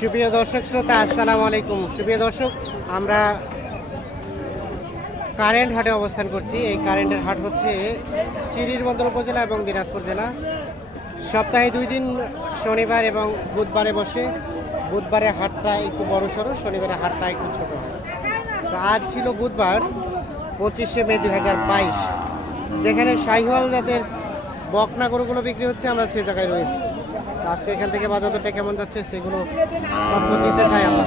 সুপ্রিয় দর্শক শ্রোতা, আসসালামু আলাইকুম। সুপ্রিয় দর্শক, আমরা কারেন্ট হাটে অবস্থান করছি। এই কারেন্টের হাট হচ্ছে চিরিরবন্দর উপজেলা এবং দিনাজপুর জেলা। সপ্তাহে 2 দিন শনিবার এবং বুধবারে বসে। বুধবারে হাটটা একটু বড় সড়ো, শনিবারে হাটটা একটু ছোট হয়। তো আজ ছিল বুধবার 25শে মে 2022, যেখানে শাহিওয়াল জাতের বকনা গরুগুলো বিক্রি হচ্ছে। আমরা সে জায়গায় রয়েছি। আজকে এখান থেকে বাজার দরটা কেমন যাচ্ছে সেগুলো তথ্য দিতে চাই আমরা।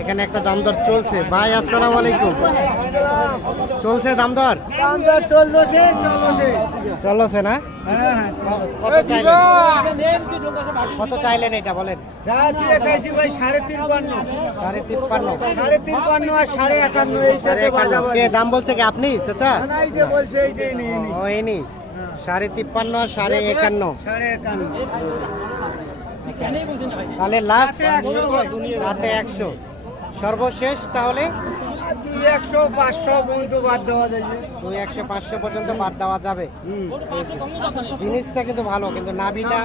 এখানে একটা দাম দর চলছে। ভাই আসসালামু আলাইকুম। চলছে দাম দর? চলছে না? কত চাইলেন? কত চাইলেন এটা বলেন? 53.5 কে দাম বলছে কি আপনি চাচা? ও এনি 53.5 আর 51.5। তাহলে লাস্ট রাতে 100 সর্বশেষ। তাহলে 200-500 পর্যন্ত বাদ দেওয়া যাবে। জিনিসটা কিন্তু ভালো, কিন্তু নাভিটা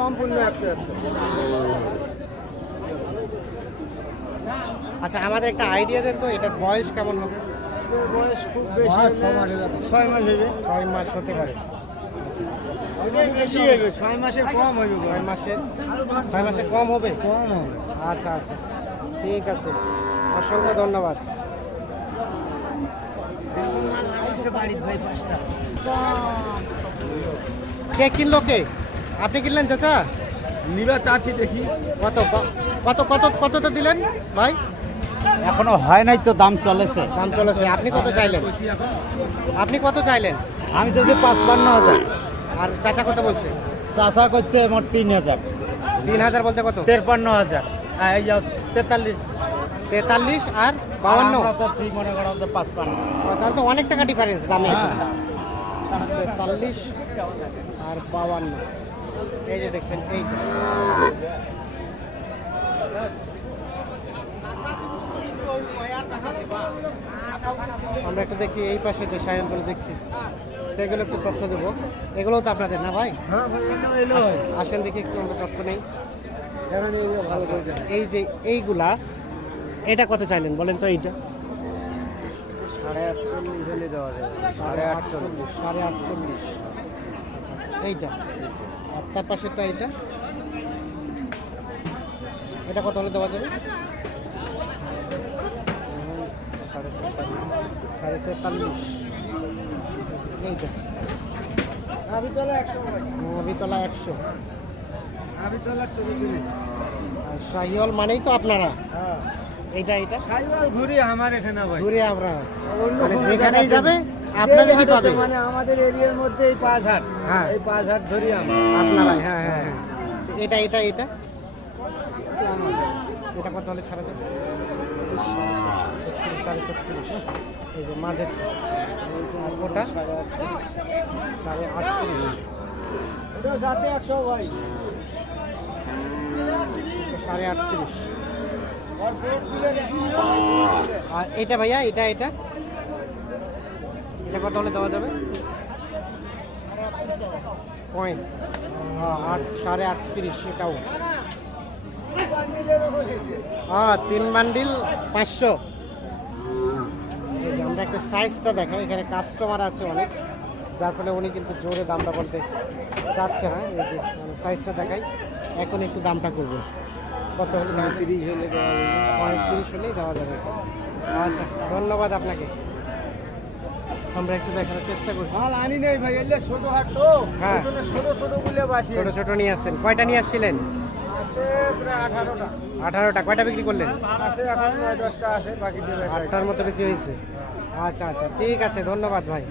সম্পূর্ণ 100। আচ্ছা, আমাদের একটা আইডিয়া দেন তো, এটার বয়স কেমন হবে? বয়স খুব বেশি 6 মাস হবে। 6 মাস হতে পারে। বেশি হবে, 6 মাসের কম হবে। 6 মাসের কম হবে। কম হবে। আচ্ছা আচ্ছা, ঠিক আছে, অসংখ্য ধন্যবাদ। কে কিনলো? কে আপনি কিনলেন চাচা? নিবা চাচ্ছি, দেখি কত কত কত কত তো দিলেন ভাই? এখনো হয় নাই তো, দাম চলেছে। দাম চলেছে। আপনি কত চাইলেন? আপনি কত চাইলেন? আমি চাইছি 55,000। আর চাচা কত বলছে? চাষা করছে মোট 3,000। 3,000 বলতে কত? 53,000। এই যাও 43। 43 আর 52। আমরা চাচ্ছি মনে করো যে 55। তাহলে তো অনেক টাকা ডিফারেন্স দামে। 43 আর 52। এই যে দেখছেন, এইটা আমরা একটু দেখি। এই পাশে যে সায়নগুলো দেখছি সেগুলো একটু তথ্য দেবো। এগুলোও তো আপনাদের না ভাই? আসেন দেখি একটু, আমরা তথ্য নেই। এই যে এইগুলা, এটা কত চাইলেন বলেন তো? এইটা 48 হলে দেওয়া যাবে। 48.5। এইটা আর তার পাশেরটা, এইটা এটা কত হলে দেওয়া যাবে? 43.5। এইটা নাভিতলা 100। আর শাহিওয়াল মানেই তো আপনারা। এইটা এইটা শাহিওয়াল ঘুরে আমার এখানে না ভাই, ঘুরে আমরা মানে যেখানেই যাবে আপনাদেরই পাবে। মানে আমাদের এরিয়ার মধ্যে এই 5 হাট। হ্যাঁ, এই 5 হাট ধরি আমরা আপনারাই। হ্যাঁ হ্যাঁ হ্যাঁ। এটা এটা এটা এটা কত হলে ছাড়া দেবে? 36.5। এই যে মাঝের ওটা 38.5। এটা সাথে 100 ভাই। 38.5। আর বোর্ড খুলে দেখি। আর এটা ভাইয়া, এটা এটা এটা কত হলে দেওয়া যাবে? পয়েন্ট 38.5। এটাও 3 বান্ডিল 500। এই যে আমরা একটা সাইজটা দেখাই। এখানে কাস্টমার আছে অনেক, যার ফলে উনি কিন্তু জোরে দামটা বলতে চাচ্ছে না। এই যে সাইজটা দেখাই, এখন একটু দামটা করবো। কত হলে? 30 হলে দেওয়া যাবে। 35 হলেই দেওয়া যাবে। আচ্ছা, ধন্যবাদ আপনাকে। আমরা একটু দেখানোর চেষ্টা করছি। মাল আনি নাই ভাই, এলে ছোট হাট তো। হ্যাঁ। এজন্য ছোট ছোট গুলো বাসি। ছোট ছোট নিয়ে আসছেন। কয়টা নিয়ে আসছিলেন? আছে প্রায় 18টা। 18টা। কয়টা বিক্রি করলেন? আছে এখন 9-10টা আছে, বাকি দেবে 8টার মতো বিক্রি হয়েছে। আচ্ছা আচ্ছা, ঠিক আছে, ধন্যবাদ ভাই।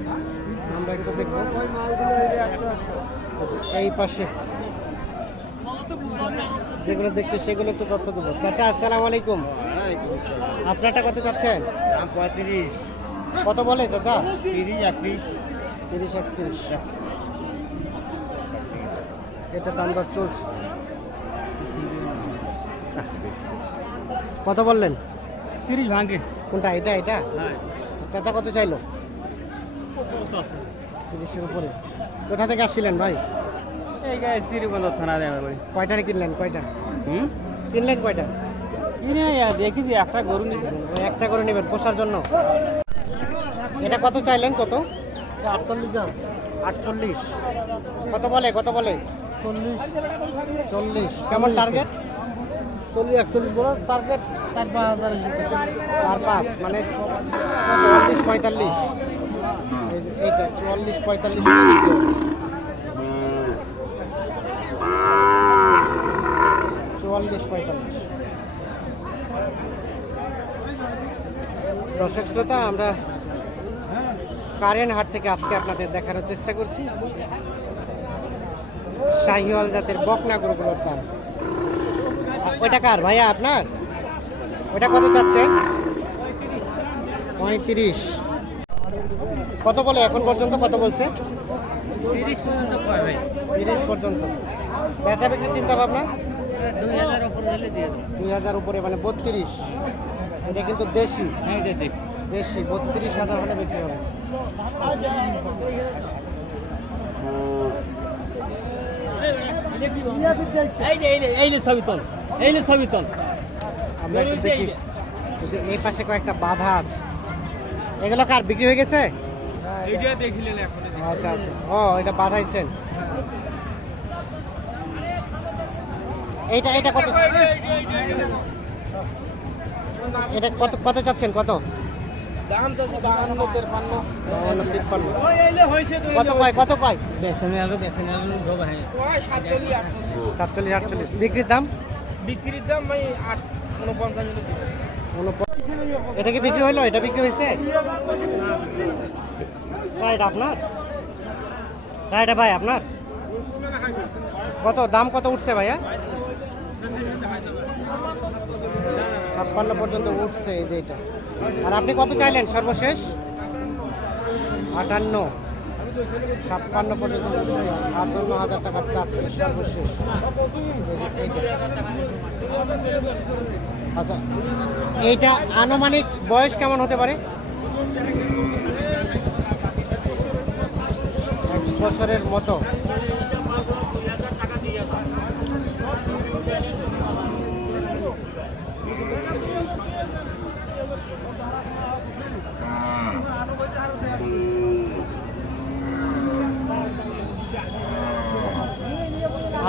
আমরা একটু দেখবো ওই মালগুলো হইলে 100। এই পাশে যেগুলো দেখছি সেগুলো একটু তথ্য দেবো। চাচা আসসালামু আলাইকুম। আপনারটা কত চাচ্ছেন? 35। কত বলে চাচা? 30-31। 30-31। এটা দাম দর চলছে। কত বললেন? 30 ভাঙে। কোনটা? এটা এটা হ্যাঁ। চাচা কত চাইলো? 30-এর উপরে। কোথা থেকে আসছিলেন ভাই? এই গায়ে শ্রীবন্ধ থানা দেয় আমার বাড়ি। কয়টারে কিনলেন? কয়টা? হুম কিনলেন কয়টা? কিনে দেখি যে একটা গরু নিচ্ছি একটা করে নেবেন পোষার জন্য। এটা কত চাইলেন? কত? 48 দাম 48। কত বলে? কত বলে? 40। কেমন টার্গেট? 40-41 বড় টার্গেট 4-5 হাজার 4-5 মানে 44-45। এইটা 44-45। 44-45। দর্শক শ্রোতা, আমরা কারেন্ট হাট থেকে আজকে আপনাদের দেখানোর চেষ্টা করছি শাহিওয়াল জাতের বকনা গরুগুলোর দাম। ওইটা কার ভাইয়া আপনার? ওইটা কত চাচ্ছেন? 35। কত বলে এখন পর্যন্ত? কত বলছে? 30 পর্যন্ত কয় ভাই 30 পর্যন্ত। বেচা বিক্রি চিন্তা ভাবনা? 2000 উপর হলে দিয়ে দেব 2000 উপরে মানে 32। এটা কিন্তু দেশি, হ্যাঁ এটা দেশ দেশি 32,000 হলে বিক্রি হবে। এই যে ছবি তোল এই যে ছবি তোল আমরা একটু দেখি এই যে এই পাশে কয়েকটা বাধা আছে। এগুলো কার বিক্রি হয়ে গেছে? এইটা দেখিলেন এখন আচ্ছা আচ্ছা, ও এটা বাধাইছেন। এইটা এটা কত? এটা কত কত চাচ্ছেন? কত? দাম তো 52-53। ওই এইলে হইছে তো কত কয়? কত কয়? বেসনে আলু ঢোক হয় 47-48। বিক্রির দাম? বিক্রির দাম ভাই 49 এটা কি বিক্রি হইলো? এটা বিক্রি হয়েছে? এটা আপনার? এটা ভাই আপনার? কত দাম? কত উঠছে ভাইয়া? 56 পর্যন্ত উঠছে এই যে এটা। আর আপনি কত চাইলেন সর্বশেষ? 58। 56 পর্যন্ত উঠছে, 58,000 টাকা চাচ্ছে সর্বশেষ। এই যে এইটা। আচ্ছা, এইটা আনুমানিক বয়স কেমন হতে পারে? 1 বছরের মতো।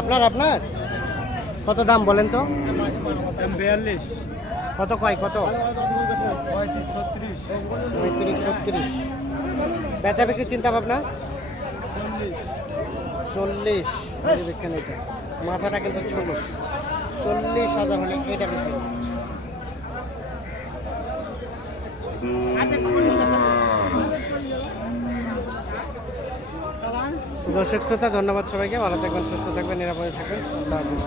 আপনার আপনার কত দাম বলেন তো? 42 কত কয়? কত? 35 36। বেচা বিক্রি চিন্তা ভাবনা? 40। এই যে দেখছেন এটা মাথাটা কিন্তু ছোট। 40,000 হলে এটা বিক্রি। দর্শক শ্রোতা, ধন্যবাদ সবাইকে। ভালো থাকবেন, সুস্থ থাকবেন, নিরাপদে থাকবেন। আল্লাহ হাফেজ।